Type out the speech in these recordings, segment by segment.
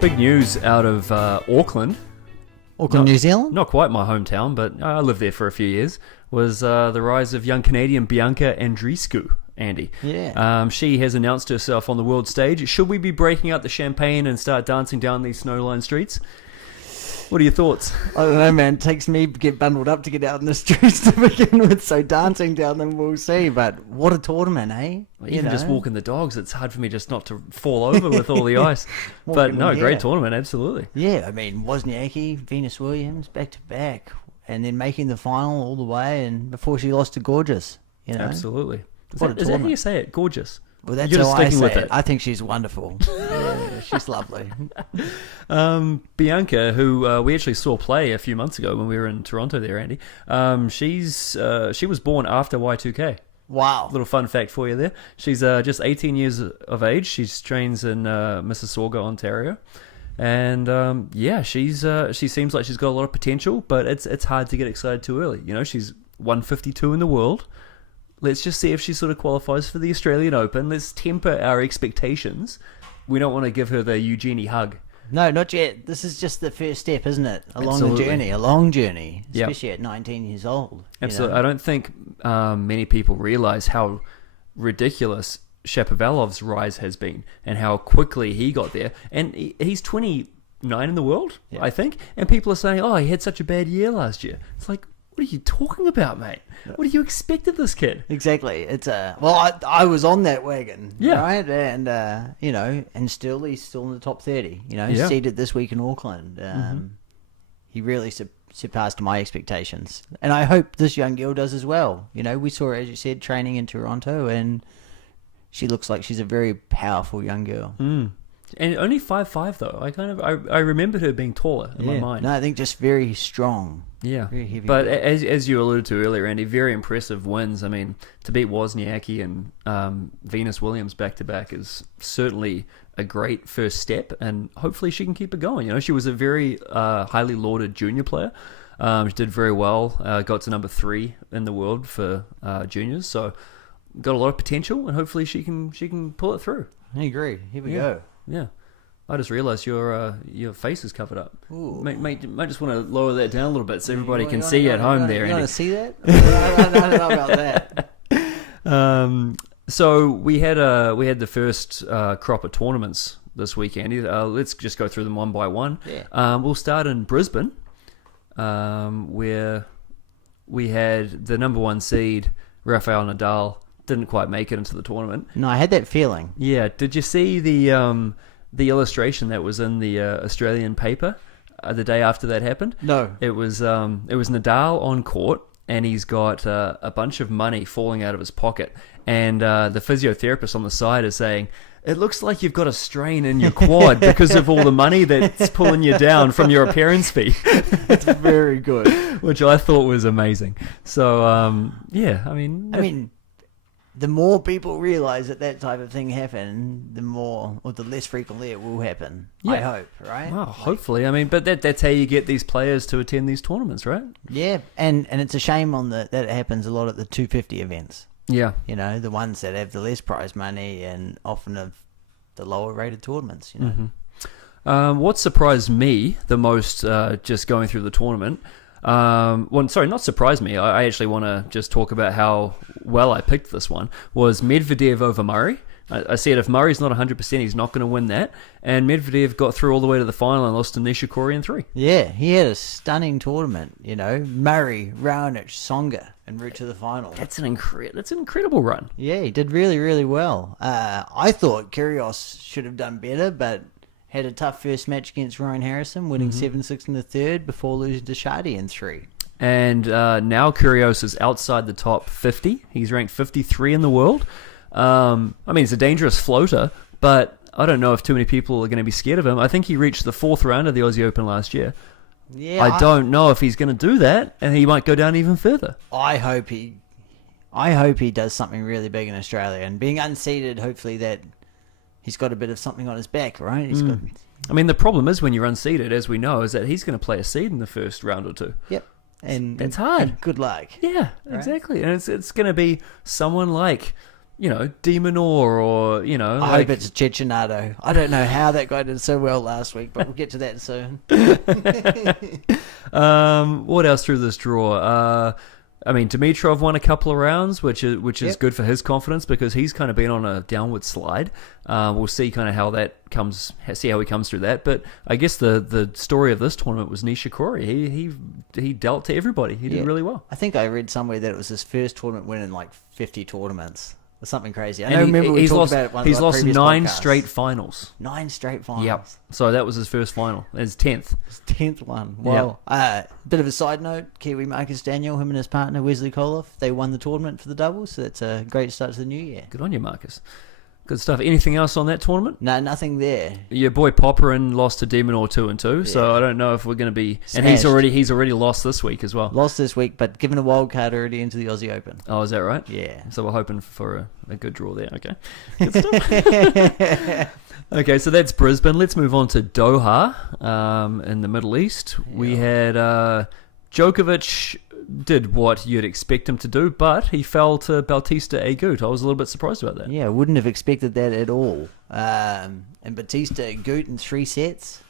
Big news out of Auckland. New Zealand? Not quite my hometown, but I lived there for a few years. Was the rise of young Canadian Bianca Andreescu, Andy. Yeah. She has announced herself on the world stage. Should we be breaking out the champagne and start dancing down these snow-lined streets? What are your thoughts? I don't know, man. It takes me to get bundled up to get out in the streets to begin with, so dancing down them we'll see. But what a tournament, eh? Even just walking the dogs, it's hard for me just not to fall over with all the ice. But no, great tournament, absolutely. Yeah, I mean, Wozniacki, Venus Williams, back to back, and then making the final all the way, and before she lost to Gorgeous, you know? Absolutely. Is What a that how tournament. you say it? Gorgeous. Well, that's You're how just I sticking say with it. it. I think she's wonderful. Yeah, she's lovely. Bianca, who we actually saw play a few months ago when we were in Toronto there, Andy, she was born after Y2K. Wow. Little fun fact for you there. She's just 18 years of age. She trains in Mississauga, Ontario. And she seems like she's got a lot of potential, but it's hard to get excited too early. You know, she's 152 in the world. Let's just see if she sort of qualifies for the Australian Open. Let's temper our expectations. We don't want to give her the Eugenie hug. No, not yet. This is just the first step, isn't it? Along Absolutely. the journey, a long journey, Yep. especially at 19 years old. Absolutely. I don't think many people realize how ridiculous Shapovalov's rise has been and how quickly he got there. And he's 29 in the world, Yeah. I think. And people are saying, oh, he had such a bad year last year. It's like, what are you talking about, mate? What do you expect of this kid? Exactly. It's I was on that wagon, Yeah. right? And and still he's still in the top 30. You know, Yeah. seeded this week in Auckland. He really surpassed my expectations, and I hope this young girl does as well. You know, we saw her, as you said, training in Toronto, and she looks like she's a very powerful young girl. And only 5'5" though. I remembered her being taller in my mind. No, I think just very strong. Yeah, Very heavy but build. as you alluded to earlier, Andy, very impressive wins. I mean, to beat Wozniacki and Venus Williams back to back is certainly a great first step, and hopefully she can keep it going. You know, she was a very highly lauded junior player. She did very well. Got to number 3 in the world for juniors, so got a lot of potential, and hopefully she can pull it through. I agree. Here we go. Yeah. I just realised your face is covered up. Ooh. Might just want to lower that down a little bit so everybody can see you at home there, You Andy. want to see that? I don't know about that. So we had the first crop of tournaments this week, Andy. Let's just go through them one by one. Yeah. We'll start in Brisbane, where we had the number 1 seed, Rafael Nadal, didn't quite make it into the tournament. No, I had that feeling. Yeah. Did you see the illustration that was in the Australian paper the day after that happened? No. It was Nadal on court, and he's got a bunch of money falling out of his pocket, and the physiotherapist on the side is saying, it looks like you've got a strain in your quad because of all the money that's pulling you down from your appearance fee. It's very good. Which I thought was amazing. So, I mean, The more people realise that type of thing happened, the less frequently it will happen. Yeah. I hope, right? well, hopefully. I mean, but that's how you get these players to attend these tournaments, right? Yeah, and it's a shame that it happens a lot at the 250 events. Yeah. You know, the ones that have the less prize money and often of the lower rated tournaments. You know. What surprised me the most, just going through the tournament, not surprised me. I actually want to just talk about how well I picked this one. Was Medvedev over Murray. I said if Murray's not 100%, he's not going to win that. And Medvedev got through all the way to the final and lost to Nishikori in 3. Yeah, he had a stunning tournament. You know, Murray, Raonic, Tsonga, and route to the final. That's an incredible run. Yeah, he did really, really well. I thought Kyrgios should have done better, but had a tough first match against Ryan Harrison, winning 7-6 in the third before losing to Shardy in 3. And now Kyrgios is outside the top 50. He's ranked 53 in the world. He's a dangerous floater, but I don't know if too many people are going to be scared of him. I think he reached the 4th round of the Aussie Open last year. Yeah, I don't know if he's going to do that, and he might go down even further. I hope he does something really big in Australia, and being unseeded, hopefully that he's got a bit of something on his back, right? He's got. I mean, the problem is when you're unseeded, as we know, is that he's going to play a seed in the first round or two. Yep. And it's hard. And good luck. Yeah, Right? exactly. And it's going to be someone like Demonor or, I hope it's Cecchinato. I don't know how that guy did so well last week, but we'll get to that soon. What else through this draw? Dimitrov won a couple of rounds, which is good for his confidence because he's kind of been on a downward slide. We'll see kind of how that comes, see how he comes through that. But I guess the story of this tournament was Nishikori. He dealt to everybody. He did really well. I think I read somewhere that it was his first tournament win in like 50 tournaments. Or something crazy. I remember we talked about it one of He's our lost previous 9 podcasts. straight finals. 9 straight finals. Yep. So that was his first final. His 10th. His 10th one. Wow. Bit of a side note, Kiwi Marcus Daniel, him and his partner Wesley Koloff, they won the tournament for the doubles, so that's a great start to the new year. Good on you, Marcus. Good stuff. Anything else on that tournament? No, nothing there. Your boy Popperin lost to Demonor 2-2, so I don't know if we're going to be... And he's already lost this week as well. Lost this week, but given a wild card already into the Aussie Open. Oh, is that right? Yeah. So we're hoping for a good draw there. Okay. Good stuff. Okay, so that's Brisbane. Let's move on to Doha in the Middle East. Yeah. We had Djokovic did what you'd expect him to do, but he fell to Bautista Agut. I was a little bit surprised about that. Yeah, I wouldn't have expected that at all. And Bautista Agut in 3 sets.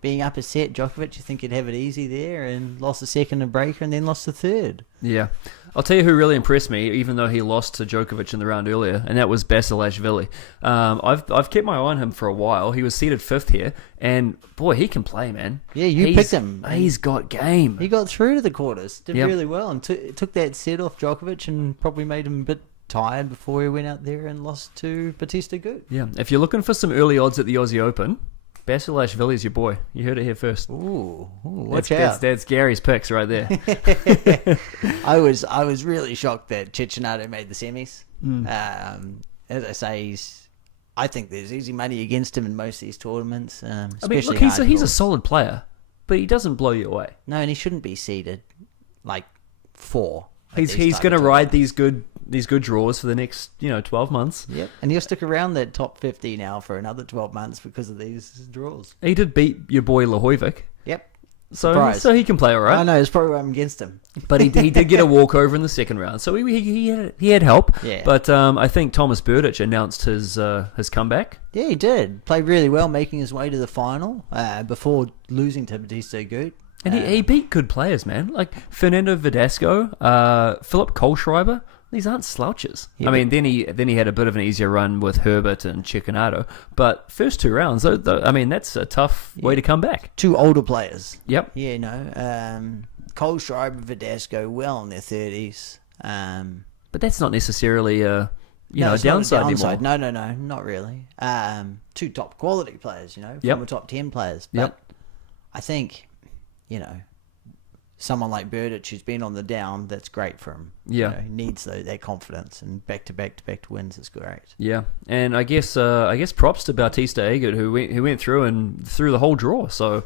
Being up a set, Djokovic, you think he'd have it easy there, and lost the second and breaker, and then lost the third. Yeah. I'll tell you who really impressed me, even though he lost to Djokovic in the round earlier, and that was Basilashvili. I've kept my eye on him for a while. He was seeded 5th here, and boy, he can play, man. Yeah, you picked him. He's got game. He got through to the quarters, did really well, and took that set off Djokovic, and probably made him a bit tired before he went out there and lost to Bautista Agut. Yeah, if you're looking for some early odds at the Aussie Open, Basilashvili's your boy. You heard it here first. Ooh, watch out. That's Gary's picks right there. I was really shocked that Cecchinato made the semis. As I say, I think there's easy money against him in most of these tournaments. Look, he's a solid player, but he doesn't blow you away. No, and he shouldn't be seeded like 4. He's going to ride these good draws for the next 12 months. Yep, and he'll stick around that top 50 now for another 12 months because of these draws. He did beat your boy Lahovic. Yep. So he can play all right. I know, it's probably why I'm against him. But he did get a walkover in the second round, so he had help. Yeah. But I think Thomas Berdych announced his comeback. Yeah, he did. Played really well, making his way to the final before losing to Bautista Agut. And he beat good players, man. Like Fernando Verdasco, Philip Kohlschreiber. These aren't slouches. Yeah, then he had a bit of an easier run with Herbert and Cecchinato. But first 2 rounds, that's a tough way to come back. 2 older players. Yep. Yeah, Kohlschreiber, Verdasco, well in their 30s. But that's not necessarily a downside anymore. No, not really. 2 top quality players, former top 10 players. But I think, someone like Berdych who's been on the down, that's great for him. Yeah. He needs that confidence, and back-to-back wins is great. Yeah, and I guess props to Bautista Agut who went through and through the whole draw. So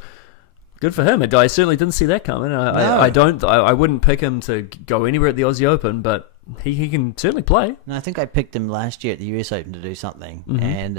good for him. I certainly didn't see that coming. I wouldn't pick him to go anywhere at the Aussie Open, but he can certainly play. And I think I picked him last year at the US Open to do something, and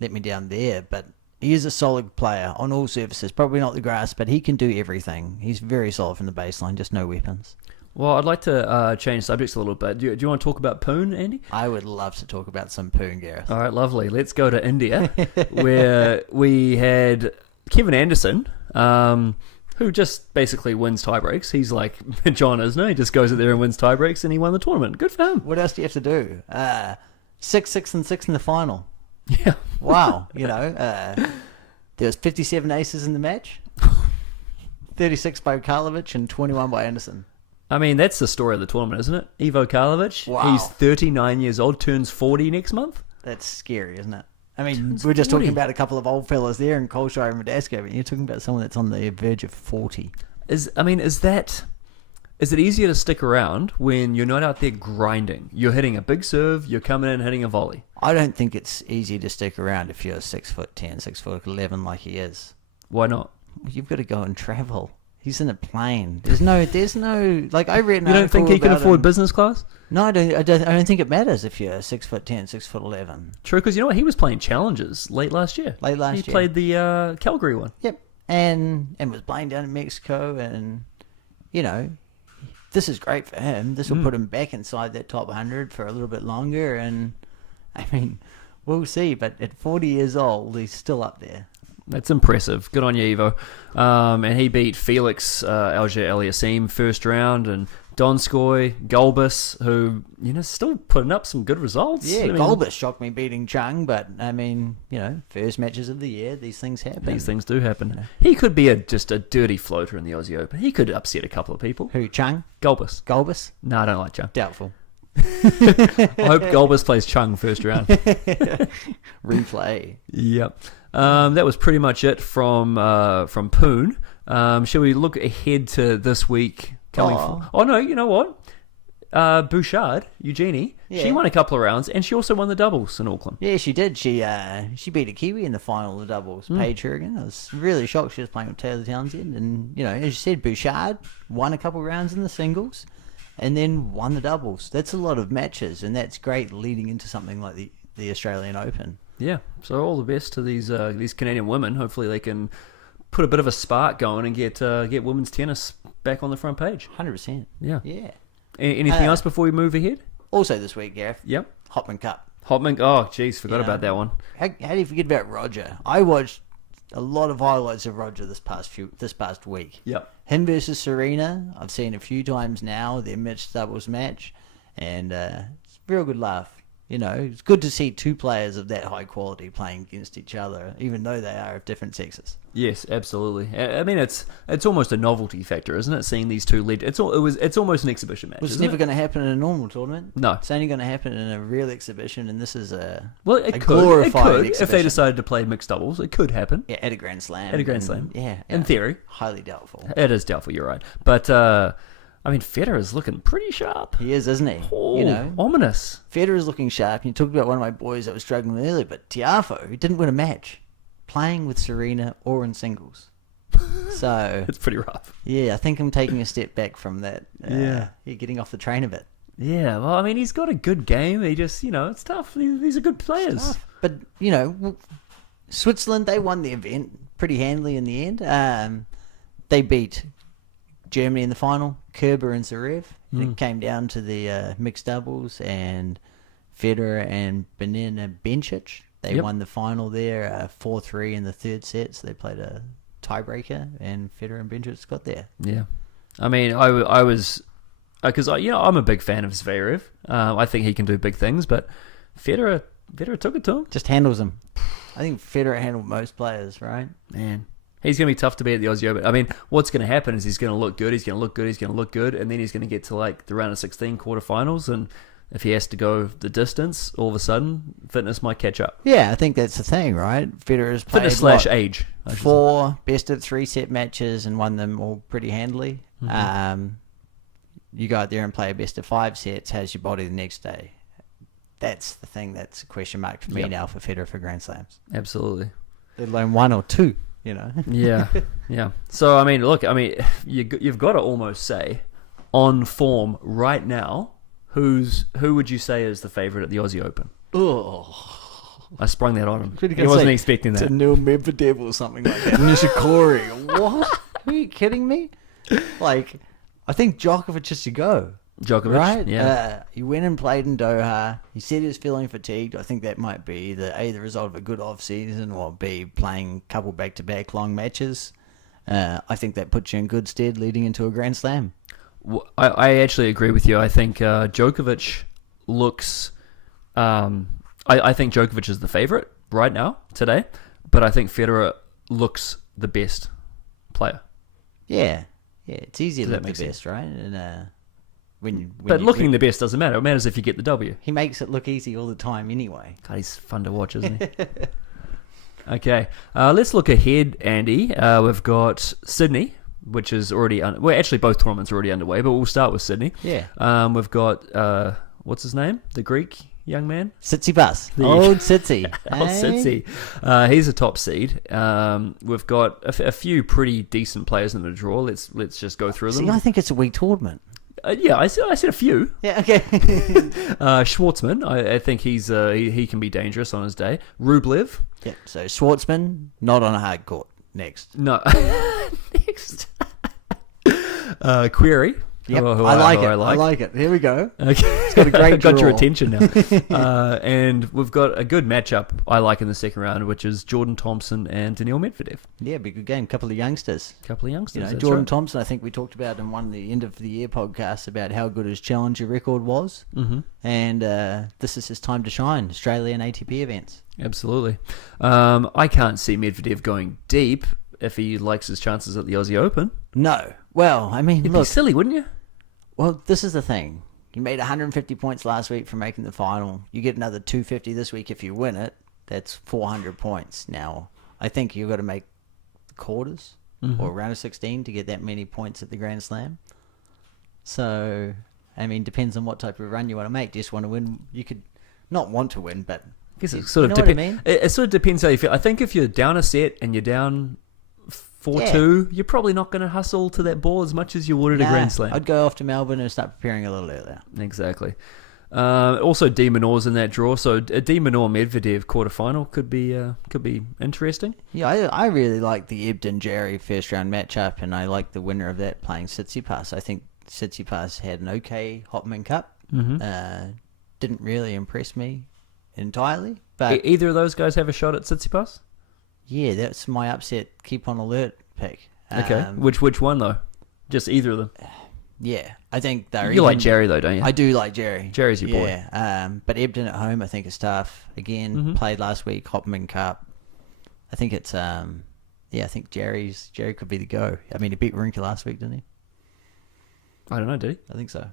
let me down there, but he is a solid player on all surfaces. Probably not the grass, but he can do everything. He's very solid from the baseline, just no weapons. Well, I'd like to change subjects a little bit. Do you want to talk about Pune, Andy? I would love to talk about some Pune, Gareth. All right, lovely. Let's go to India, where we had Kevin Anderson, who just basically wins tiebreaks. He's like John Isner. He just goes in there and wins tiebreaks, and he won the tournament. Good for him. What else do you have to do? 6, 6, and 6 in the final. Yeah. Wow. There was 57 aces in the match, 36 by Karlovic and 21 by Anderson. That's the story of the tournament, isn't it? Ivo Karlovic. Wow. He's 39 years old, turns 40 next month. That's scary, isn't it? We're just talking about a couple of old fellas there in Kohlschreiber and Verdasco, but you're talking about someone that's on the verge of 40. Is it easier to stick around when you're not out there grinding? You're hitting a big serve, you're coming in and hitting a volley. I don't think it's easy to stick around if you're 6'10", 6'11" like he is. Why not? You've got to go and travel. He's in a plane. There's no like I read. You don't think he can afford business class? No, I don't think it matters if you're 6'10", 6'11". True, because you know what? He was playing challenges late last year. He played the Calgary one. Yep, and was playing down in Mexico, and this is great for him. This will put him back inside that top 100 for a little bit longer. And, I mean, we'll see. But at 40 years old, he's still up there. That's impressive. Good on you, Evo. And he beat Felix Auger-Aliassime first round, and Donskoy, Gulbis, who, still putting up some good results. Yeah, Gulbis shocked me beating Chung, but, I mean, first matches of the year, these things happen. These things do happen. He could be just a dirty floater in the Aussie Open. He could upset a couple of people. Who, Chung? Gulbis. No, I don't like Chung. Doubtful. I hope Gulbis plays Chung first round. Replay. Yep. That was pretty much it from Pune. Shall we look ahead to this week? No, you know what? Bouchard, Eugenie, she won a couple of rounds, and she also won the doubles in Auckland. Yeah, she did. She beat a Kiwi in the final of the doubles, Paige Hurrigan. I was really shocked she was playing with Taylor Townsend. And, as you said, Bouchard won a couple of rounds in the singles and then won the doubles. That's a lot of matches, and that's great leading into something like the Australian Open. Yeah, so all the best to these Canadian women. Hopefully they can put a bit of a spark going and get women's tennis back on the front page. 100%. Yeah. Yeah. Anything else before we move ahead? Also this week, Gareth. Yep. Hopman Cup. Oh, jeez, forgot about that one. How do you forget about Roger? I watched a lot of highlights of Roger this past week. Yep. Him versus Serena, I've seen a few times now, their mixed doubles match, and it's a real good laugh. It's good to see two players of that high quality playing against each other, even though they are of different sexes. Yes, absolutely. I mean, it's almost a novelty factor, isn't it? Seeing these two it's almost an exhibition match. It's never going to happen in a normal tournament. No, it's only going to happen in a real exhibition, and this is a glorified exhibition. If they decided to play mixed doubles, it could happen. Yeah, at a Grand Slam. Yeah, in theory, highly doubtful. It is doubtful. You're right, but. I mean, Federer's looking pretty sharp. He is, isn't he? Oh, ominous. Federer's looking sharp. You talked about one of my boys that was struggling earlier, but Tiafoe, he didn't win a match playing with Serena or in singles. So it's pretty rough. Yeah, I think I'm taking a step back from that. You're getting off the train a bit. Yeah, well, I mean, he's got a good game. He just, it's tough. These are good players. But, Switzerland, they won the event pretty handily in the end. They beat Germany in the final, Kerber and Zverev. It came down to the mixed doubles, and Federer and Benin Bencic. They won the final there, 4-3 in the third set, so they played a tiebreaker, and Federer and Bencic got there. Yeah. I mean, I was... Because, I'm a big fan of Zverev. I think he can do big things, but Federer took it to him. Just handles them. I think Federer handled most players, right? Man. He's going to be tough to beat at the Aussie Open. I mean, what's going to happen is he's going to look good, he's going to look good, and then he's going to get to the round of 16 quarterfinals, and if he has to go the distance, all of a sudden, fitness might catch up. Yeah, I think that's the thing, right? Federer's played fitness/age. 4 best-of-3 set matches and won them all pretty handily. Mm-hmm. You go out there and play a best-of-5 sets, has your body the next day. That's the thing that's a question mark for me now for Federer for Grand Slams. Absolutely. Let alone 1 or 2. Yeah. So I mean, look, you've got to almost say, on form right now, who would you say is the favourite at the Aussie Open? Oh, I sprung that on him. He wasn't expecting that. It's a Neil Medvedev or something like that. Nishikori. What? Are you kidding me? I think Djokovic is to go. Djokovic, right? Yeah. He went and played in Doha. He said he was feeling fatigued. I think that might be the result of a good off-season, or B, playing a couple back-to-back long matches. I think that puts you in good stead leading into a Grand Slam. I actually agree with you. I think Djokovic looks... I think Djokovic is the favourite right now, today, but I think Federer looks the best player. Yeah, it's easy to look the best, right? And... looking the best doesn't matter. It matters if you get the W. He makes it look easy all the time anyway. God, he's fun to watch, isn't he? Okay, let's look ahead, Andy. We've got Sydney, which is already... actually, both tournaments are already underway, but we'll start with Sydney. Yeah. We've got... what's his name? The Greek young man? Tsitsipas. Old Tsitsi. Old Tsitsi. He's a top seed. We've got a few pretty decent players in the draw. Let's just go through them. See, I think it's a weak tournament. Yeah, I said a few. Yeah, okay. Schwartzman, I think he can be dangerous on his day. Rublev. Yeah, so Schwartzman, not on a hard court. Next. No. Next. Query. Yep, who I like who it. I like it. Here we go. Okay. It's got a great got your draw. attention now. And we've got a good matchup I like in the second round, which is Jordan Thompson and Daniil Medvedev. Yeah, be a good game. Couple of youngsters. Couple of youngsters. You know, that's Jordan right. Thompson, I think we talked about in one of the end of the year podcasts about how good his challenger record was. Mm-hmm. And this is his time to shine. Australian ATP events. Absolutely. I can't see Medvedev going deep if he likes his chances at the Aussie Open. No. Well, I mean, It'd be look. silly, wouldn't you? Well, this is the thing. You made 150 points last week for making the final. You get another 250 this week if you win it. That's 400 points. Now, I think you've got to make the quarters or round of 16 to get that many points at the Grand Slam. So, I mean, depends on what type of run you want to make. Do you just want to win? You could not want to win, but I guess it sort of know what I depends. mean? It sort of depends how you feel. I think if you're down a set and you're down 4-2, you're probably not going to hustle to that ball as much as you would at a Grand Slam. I'd go off to Melbourne and start preparing a little earlier. Exactly. Also, De Minaur's in that draw, so a De Minaur Medvedev quarterfinal could be interesting. Yeah, I really like the Ebden-Jarry first round matchup, and I like the winner of that playing Tsitsipas. I think Tsitsipas had an okay Hopman Cup. Didn't really impress me entirely, but Either of those guys have a shot at Tsitsipas? yeah, that's my upset keep on alert pick. Okay. Which one though? Just either of them. Yeah, I think they're You like Jarry though, don't you? I do like Jerry. Jerry's your boy. Yeah, but Ebden at home I think is tough. Again, played last week, Hopman Cup. I think it's I think Jerry could be the go. I mean, he beat Rinka last week, didn't he? I don't know, did he? I think so.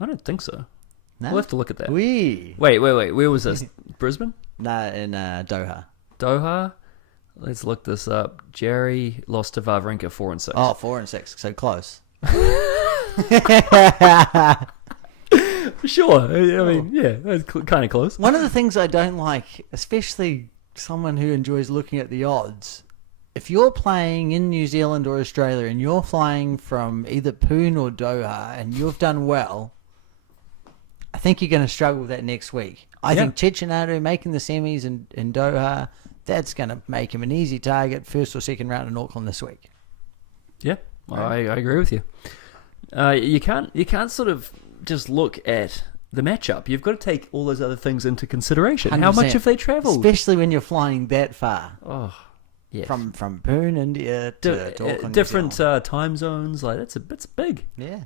I don't think so. No? We'll have to look at that. Wait. Wait. Where was this? Brisbane? Nah, in Doha. Doha? Let's look this up. Jerry lost to Wawrinka 4-6. Oh, 4-6, so close. Sure. I mean, yeah, that's kind of close. One of the things I don't like, especially someone who enjoys looking at the odds, if you're playing in New Zealand or Australia and you're flying from either Pune or Doha and you've done well, I think you're going to struggle with that next week. I think Cecchinato making the semis in Doha, that's going to make him an easy target first or second round in Auckland this week. Yeah, I agree with you. You can't sort of just look at the matchup. You've got to take all those other things into consideration. 100%. How much have they travelled? Especially when you're flying that far. Oh, yeah. From Pune, India to Auckland. New Different Zealand. time zones. Like it's big. Yeah.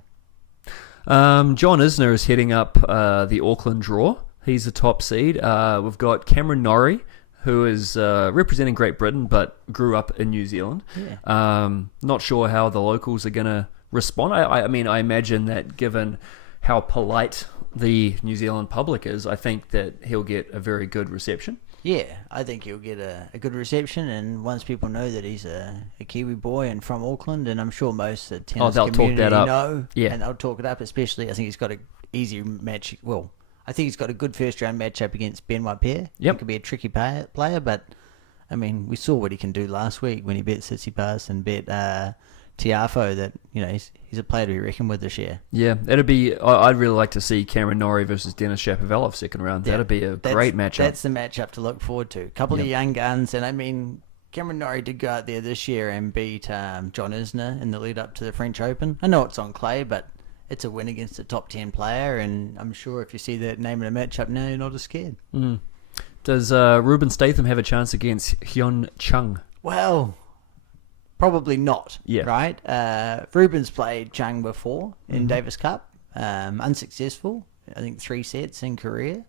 John Isner is heading up the Auckland draw. He's the top seed. We've got Cameron Norrie, who is representing Great Britain but grew up in New Zealand. Yeah. Not sure how the locals are going to respond. I mean, I imagine that given how polite the New Zealand public is, I think that he'll get a very good reception. Yeah, I think he'll get a good reception, and once people know that he's a Kiwi boy and from Auckland, and I'm sure most of the tennis they'll talk community that up. know, Yeah. and they'll talk it up, especially I think he's got an easy match. Well, I think he's got a good first-round matchup against Benoit Paire. Yep. He could be a tricky player, but, I mean, we saw what he can do last week when he bet Tsitsipas and bet Tiafoe, that, you know, he's a player to be reckoned with this year. Yeah, it'd be. I'd really like to see Cameron Norrie versus Denis Shapovalov second round. Yeah, That'd be a great matchup. That's the matchup to look forward to. A couple of young guns, and I mean, Cameron Norrie did go out there this year and beat John Isner in the lead up to the French Open. I know it's on clay, but it's a win against a top 10 player, and I'm sure if you see that name in a matchup now, you're not as scared. Does Ruben Statham have a chance against Hyun Chung? Well, probably not. Yeah. Right? Ruben's played Chung before in Davis Cup. Unsuccessful. I think 3 sets in Korea.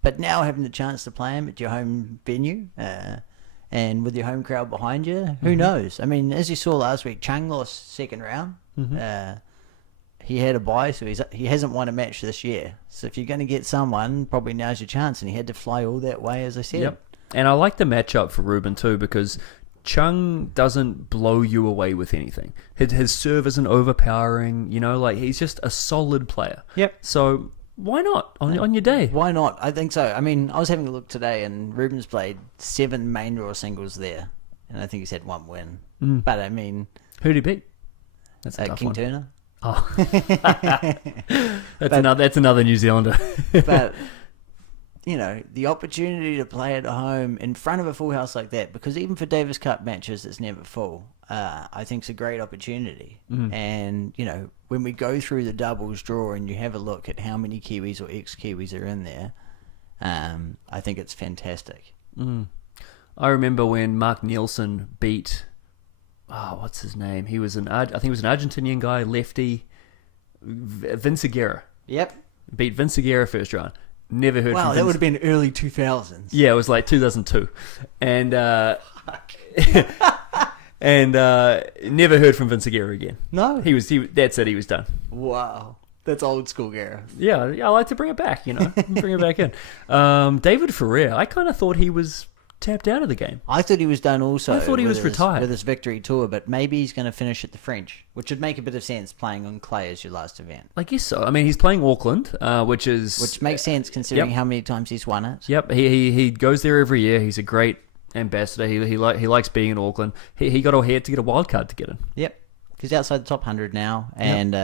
But now having the chance to play him at your home venue and with your home crowd behind you, who knows? I mean, as you saw last week, Chung lost second round. He had a bye, so he hasn't won a match this year. So if you're going to get someone, probably now's your chance. And he had to fly all that way, as I said. Yep. And I like the matchup for Ruben too, because Chung doesn't blow you away with anything. His serve isn't overpowering, you know, like he's just a solid player. Yep. So why not on your day? Why not? I think so. I mean, I was having a look today, and Ruben's played 7 main draw singles there, and I think he's had 1 win. But I mean, Who'd he beat? That's a tough King one. Turner. Oh, that's another New Zealander. But you know, the opportunity to play at home in front of a full house like that, because even for Davis Cup matches, it's never full. I think it's a great opportunity. Mm. And, you know, when we go through the doubles draw and you have a look at how many Kiwis or ex-Kiwis are in there, I think it's fantastic. Mm. I remember when Mark Nielsen beat, what's his name? I think he was an Argentinian guy, lefty, Vince Aguirre. Yep. Beat Vince Aguirre first round. Never heard from Vince. That would have been early 2000s. Yeah, it was like 2002. And and never heard from Vince Aguirre again. No. That's it, he was done. Wow. That's old school, Gareth. Yeah, I like to bring it back, you know. Bring it back in. David Ferrer, I kind of thought he was tapped out of the game. I thought he was done also. I thought he was retired. With his victory tour, but maybe he's going to finish at the French, which would make a bit of sense playing on clay as your last event. I guess so. I mean, he's playing Auckland, which makes sense considering Yep. how many times he's won it. Yep, he goes there every year. He's a great ambassador. He likes being in Auckland. He got ahead to get a wild card to get in. Yep, he's outside the top 100 now, and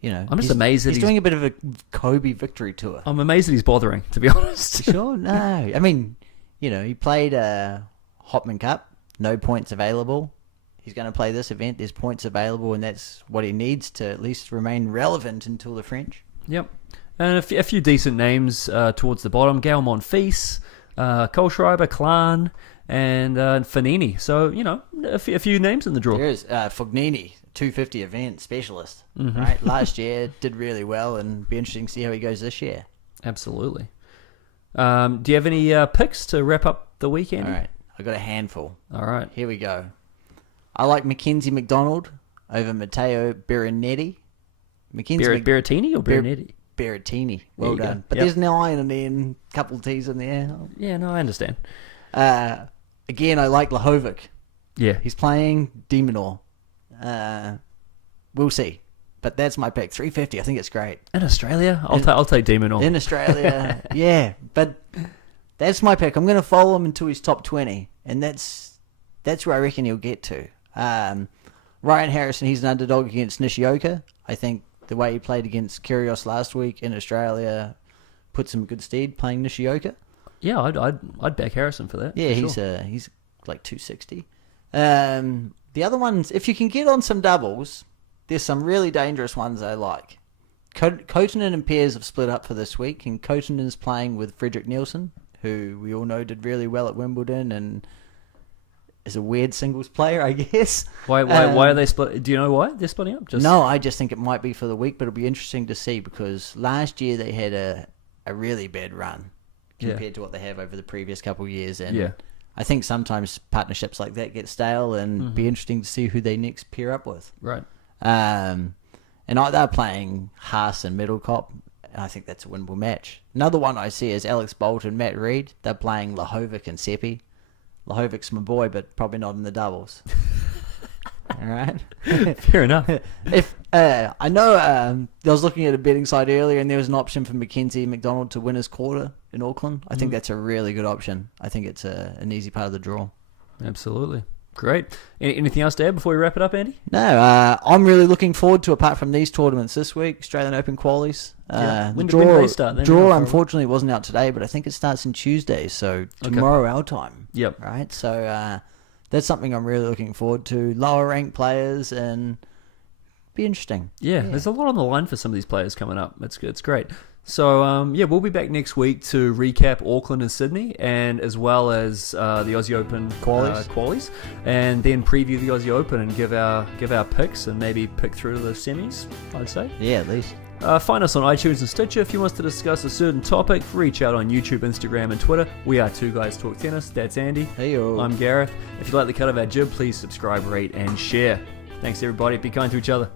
you know, I'm just amazed that he's doing a bit of a Kobe victory tour. I'm amazed that he's bothering, to be honest. Sure, no, I mean, you know, he played Hopman Cup, no points available. He's going to play this event. There's points available, and that's what he needs to at least remain relevant until the French. Yep, and a few decent names towards the bottom: Gael Monfils, Kohlschreiber, Klan, and Fanini. So, you know, a few names in the draw. There is Fognini, 250 event specialist, Mm-hmm. right? Last year did really well, and be interesting to see how he goes this year. Absolutely. Do you have any picks to wrap up the weekend? All right, I got a handful. All right. Here we go. I like Mackenzie McDonald over Matteo Berrettini. Berrettini or Berrettini? Berrettini. There Well you go. done. But Yep. there's no iron in there and a couple of T's in there. Yeah, no, I understand. Again, I like Lahovic. Yeah. He's playing Demonor. We'll see. But that's my pick. 350. I think it's great. In Australia? I'll take Demon on. In Australia, yeah. But that's my pick. I'm going to follow him until he's top 20. And that's where I reckon he'll get to. Ryan Harrison, he's an underdog against Nishioka. I think the way he played against Kyrgios last week in Australia puts him in good stead playing Nishioka. Yeah, I'd back Harrison for that. Yeah, for he's like 260. The other ones, if you can get on some doubles, there's some really dangerous ones I like. Kotunen and Pears have split up for this week, and Kotunen is playing with Fredrik Nielsen, who we all know did really well at Wimbledon and is a weird singles player, I guess. Why are they split? Do you know why they're splitting up? No, I just think it might be for the week, but it'll be interesting to see because last year they had a really bad run compared to what they have over the previous couple of years, and I think sometimes partnerships like that get stale, and be interesting to see who they next pair up with. Right. And they're playing Haas and Middlecop, and I think that's a winnable match. Another one I see is Alex Bolt and Matt Reed. They're playing Lahovic and Seppi. Lahovic's my boy, but probably not in the doubles. All right. Fair enough. If I know, I was looking at a betting site earlier, and there was an option for Mackenzie McDonald to win his quarter in Auckland. I think that's a really good option. I think it's an easy part of the draw. Absolutely. Great. Anything else to add before we wrap it up, Andy? No, I'm really looking forward to, apart from these tournaments this week, Australian Open qualies. When The do they start? They draw know, unfortunately wasn't out today, but I think it starts on Tuesday, so tomorrow our time. Yep. Right, so that's something I'm really looking forward to. Lower ranked players, and be interesting. Yeah, there's a lot on the line for some of these players coming up. It's good. It's great. So, we'll be back next week to recap Auckland and Sydney, and as well as the Aussie Open qualies, and then preview the Aussie Open and give our picks and maybe pick through to the semis, I'd say. Yeah, at least. Find us on iTunes and Stitcher. If you want us to discuss a certain topic, reach out on YouTube, Instagram, and Twitter. We are Two Guys Talk Tennis. That's Andy. Hey-yo. I'm Gareth. If you like the cut of our jib, please subscribe, rate, and share. Thanks, everybody. Be kind to each other.